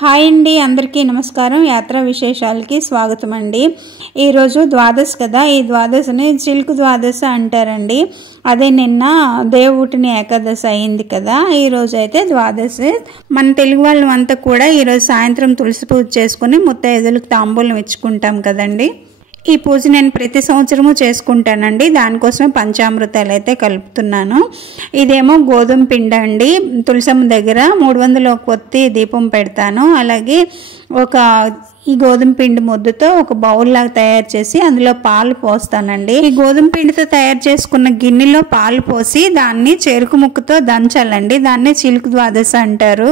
Hi అండి, అందరికీ నమస్కారం. యాత్రా విశేషాలకి స్వాగతం అండి. ఈరోజు ద్వాదశి కదా, ఈ ద్వాదశిని చిలుకు ద్వాదశి అంటారండి. అదే నిన్న దేవుటిని ఏకాదశి అయింది కదా, ఈరోజు అయితే ద్వాదశి. మన తెలుగు వాళ్ళం అంతా కూడా ఈరోజు సాయంత్రం తులసి పూజ చేసుకుని ముత్తైదులకు తాంబూలం ఇచ్చుకుంటాం కదండి. ఈ పూజ నేను ప్రతి సంవత్సరము చేసుకుంటానండి. దానికోసమే పంచామృతాలు అయితే కలుపుతున్నాను. ఇదేమో గోధుమ పిండి అండి. తులసమ్మ దగ్గర 300 కొత్తి దీపం పెడతాను. అలాగే ఈ గోధుమ పిండి ముద్దతో ఒక బౌల్ లాగా తయారు చేసి అందులో పాలు పోస్తానండి. ఈ గోధుమ పిండితో తయారు చేసుకున్న గిన్నెలో పాలు పోసి దాన్ని చెరుకు ముక్కతో దంచాలండి. దాన్ని చిలుకు ద్వాదశి అంటారు.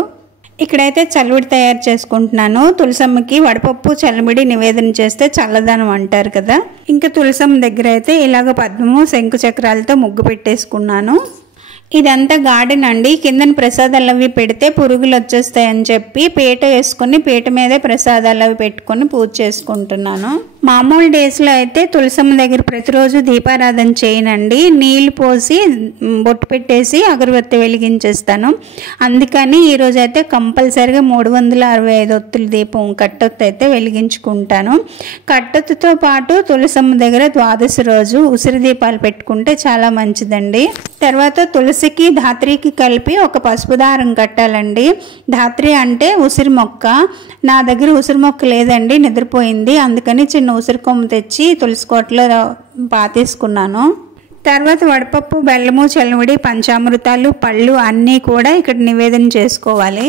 ఇక్కడైతే చల్లబడి తయారు చేసుకుంటున్నాను. తులసమ్మకి వడపప్పు చల్లబడి నివేదన చేస్తే చల్లదనం అంటారు కదా. ఇంకా తులసమ్మ దగ్గర అయితే ఇలాగ పద్మము శంకు చక్రాలతో ముగ్గు పెట్టేసుకున్నాను. ఇదంతా గార్డెన్ అండి. కిందన ప్రసాదాలు అవి పెడితే పురుగులు వచ్చేస్తాయని చెప్పి పీట వేసుకుని పీట మీదే ప్రసాదాలు అవి పెట్టుకుని పూజ చేసుకుంటున్నాను. మామూలు డేస్లో అయితే తులసమ్మ దగ్గర ప్రతిరోజు దీపారాధన చేయనండి. నీళ్లు పోసి బొట్టు పెట్టేసి అగరబత్తి వెలిగించేస్తాను. అందుకని ఈరోజు అయితే కంపల్సరిగా 365 ఒత్తుల దీపం కట్టొత్తు అయితే వెలిగించుకుంటాను. కట్టొత్తుతో పాటు తులసమ్మ దగ్గర ద్వాదశి రోజు ఉసిరి దీపాలు పెట్టుకుంటే చాలా మంచిదండి. తర్వాత తులసికి ధాత్రికి కలిపి ఒక పసుపు దారం కట్టాలండి. ధాత్రి అంటే ఉసిరి మొక్క. నా దగ్గర ఉసిరి మొక్క లేదండి, నిద్రపోయింది. అందుకని చిన్న ఉసిరి కొమ్మ తెచ్చి తులసి కోటలో పాతేసుకున్నాను. తర్వాత వడపప్పు, బెల్లము, చల్లముడి, పంచామృతాలు, పళ్ళు అన్నీ కూడా ఇక్కడ నివేదన చేసుకోవాలి.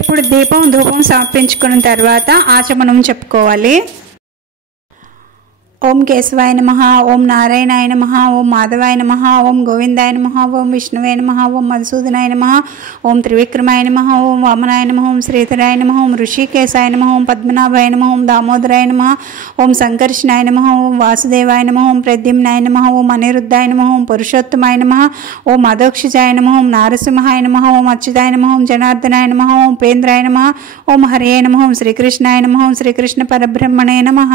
ఇప్పుడు దీపం ధూపం సమర్పించుకున్న తర్వాత ఆచమనం చెప్పుకోవాలి. ఓం కేశవాయ నమః, ఓం నారాయణాయ నమః, ఓం మాధవాయ నమః, ఓం గోవిందాయ నమః, ఓం విష్ణువే నమః, ఓం మధుసూదనాయ నమః, ఓం త్రివిక్రమాయ నమః, ఓం వామనాయ నమః, ఓం శ్రీధరాయ నమః, ఓం ఋషికేశాయ నమః, ఓం పద్మనాభాయ నమః, ఓం దామోదరాయ నమః, ఓం సంకర్షణాయ నమః, ఓం వాసుదేవాయ నమః, ఓం ప్రద్యుమ్నాయ నమః, ఓం అనిరుద్ధాయ నమః, ఓం పురుషోత్తమాయ నమః, ఓం అధోక్షజాయ నమః, ఓం నారసింహాయ నమః, ఓం అచ్యుతాయ నమః, ఓం జనార్దనాయ నమః, ఓం ఉపేంద్రాయ నమః, ఓం హరయే నమః, ఓం శ్రీకృష్ణాయ నమః, ఓం శ్రీకృష్ణ పరబ్రహ్మణే నమః.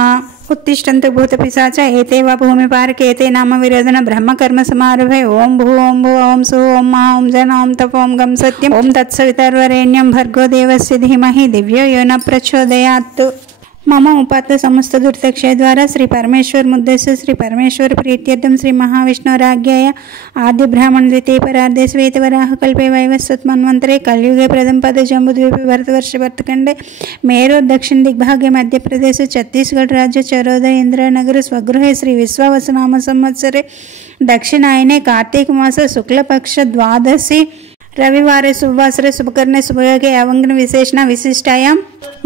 ఉత్తిష్టంతు భూత పిశాచ ఏతే వా భూమిపారకే ఏతే నామ విరోధన బ్రహ్మకర్మ సమారభే. ఓం భూ ఓం భూ ఓం సు ఓం మా ఓం జన ఓం తప ఓం గం సత్యం ఓం తత్సవితర్వరేణ్యం భర్గో దేవస్య ధీమహి దివ్యో యో న ప్రచోదయాత్. మమ ఉపాత్త సమస్త దుర్తక్షయ ద్వారా శ్రీ పరమేశ్వర్ ముద్దేశ్య శ్రీ పరమేశ్వర ప్రీత్యర్థం శ్రీ మహావిష్ణురాజ్ఞాయ ఆద్య బ్రాహ్మణ ద్వితీయ పరార్ధే శ్వేతవరాహ కల్పే వైవస్వత్ మన్వంతరే కలియుగే ప్రథమ పద జంబుద్వీపే భరతవర్ష భరతఖండే మేరో దక్షిణ దిగ్భాగే మధ్యప్రదేశ్ ఛత్తీస్గఢ్ राज्य चरोदय इंद्रनगर स्वगृहे श्री विश्वावसुनाम संवत्सरे दक्षिणायने कार्तिक मास शुक्ल पक्ष द्वादशी రవివారే శుభవాసరే శుభకర్ణే శుభయోగే అవంగన విశేషణ విశిష్టాయాం.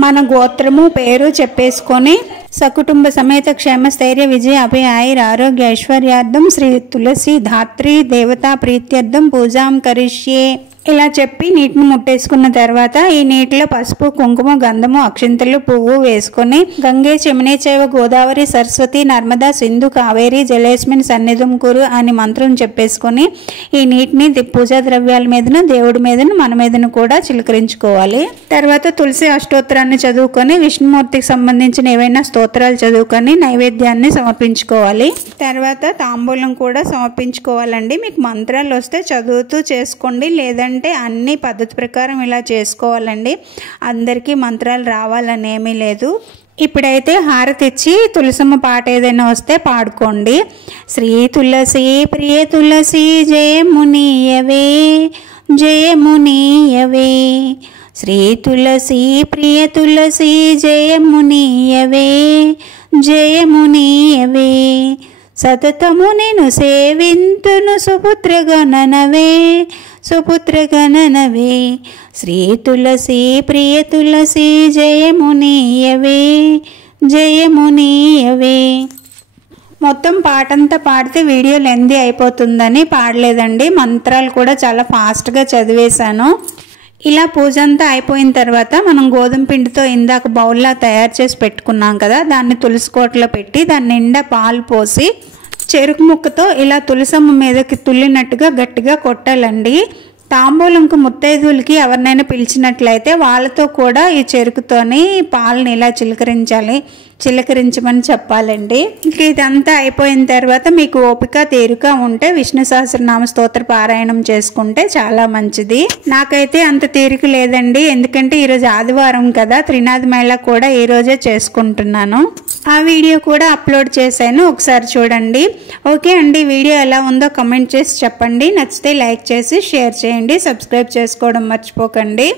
మన గోత్రము పేరు చెప్పేసుకొని సకుటుంబ సమేత క్షేమ స్థైర్య విజయ అభయ ఆయుర ఆరోగ్య ఐశ్వర్యార్థం శ్రీ తులసి ధాత్రి దేవతా ప్రీత్యర్థం పూజాం కరిష్యే. ఇలా చెప్పి నీటిని ముట్టేసుకున్న తర్వాత ఈ నీటిలో పసుపు, కుంకుమ, గంధము, అక్షింతలు, పువ్వు వేసుకొని గంగే చమనే చైవ గోదావరి సరస్వతి నర్మదా సింధు కావేరి జలేస్మిన్ సన్నిధం కురు అని మంత్రం చెప్పేసుకొని ఈ నీటిని పూజా ద్రవ్యాల మీదను, దేవుడి మీదను, మన మీదను కూడా చిలకరించుకోవాలి. తర్వాత తులసి అష్టోత్తరాన్ని చదువుకొని విష్ణుమూర్తికి సంబంధించిన ఏవైనా స్తోత్రాలు చదువుకొని నైవేద్యాన్ని సమర్పించుకోవాలి. తర్వాత తాంబూలం కూడా సమర్పించుకోవాలండి. మీకు మంత్రాలు వస్తే చదువుతూ చేసుకోండి, లేదంటే అన్ని పద్ధతి ప్రకారం ఇలా చేసుకోవాలండి. అందరికీ మంత్రాలు రావాలని ఏమీ లేదు. ఇప్పుడైతే హారతి ఇచ్చి తులసమ్మ పాట ఏదైనా వస్తే పాడుకోండి. శ్రీ తులసి ప్రియ తులసి జయమునియవే జయమునియవే. శ్రీ తులసి ప్రియ తులసి జయమునియవే జయమునియవే. సతతము నిను సేవింతును సుపుత్ర గణనవే సుపుత్ర గణనవే. శ్రీ తులసి ప్రియ తులసి జయమునియవే జయమునియవే. మొత్తం పాటంతా పాడితే వీడియో లెందీ అయిపోతుందని పాడలేదండి. మంత్రాలు కూడా చాలా ఫాస్ట్గా చదివేశాను. ఇలా పూజ అంతా అయిపోయిన తర్వాత మనం గోధుమ పిండితో ఇందాక బౌల్లా తయారు చేసి పెట్టుకున్నాం కదా, దాన్ని తులసి కోటలో పెట్టి దాని నిండా పాలు పోసి చెరుకు ముక్కతో ఇలా తులసమ్మ మీదకి తుల్లినట్టుగా గట్టిగా కొట్టాలండి. తాంబూలంకు ముత్తైదువులకి ఎవరినైనా పిలిచినట్లయితే వాళ్ళతో కూడా ఈ చెరుకుతోని పాలని ఇలా చిలకరించాలి. చిలకరించమని చెప్పాలండి. ఇంక ఇదంతా అయిపోయిన తర్వాత మీకు ఓపిక తీరిక ఉంటే విష్ణు సహస్రనామ స్తోత్ర పారాయణం చేసుకుంటే చాలా మంచిది. నాకైతే అంత తీరిక లేదండి, ఎందుకంటే ఈరోజు ఆదివారం కదా, త్రినాథ్ మేళ కూడా ఈ రోజే చేసుకుంటున్నాను. ఆ వీడియో కూడా అప్లోడ్ చేశాను, ఒకసారి చూడండి. ఓకే అండి, వీడియో ఎలా ఉందో కమెంట్ చేసి చెప్పండి. నచ్చితే లైక్ చేసి షేర్ చేయండి, సబ్స్క్రైబ్ చేసుకోవడం మర్చిపోకండి.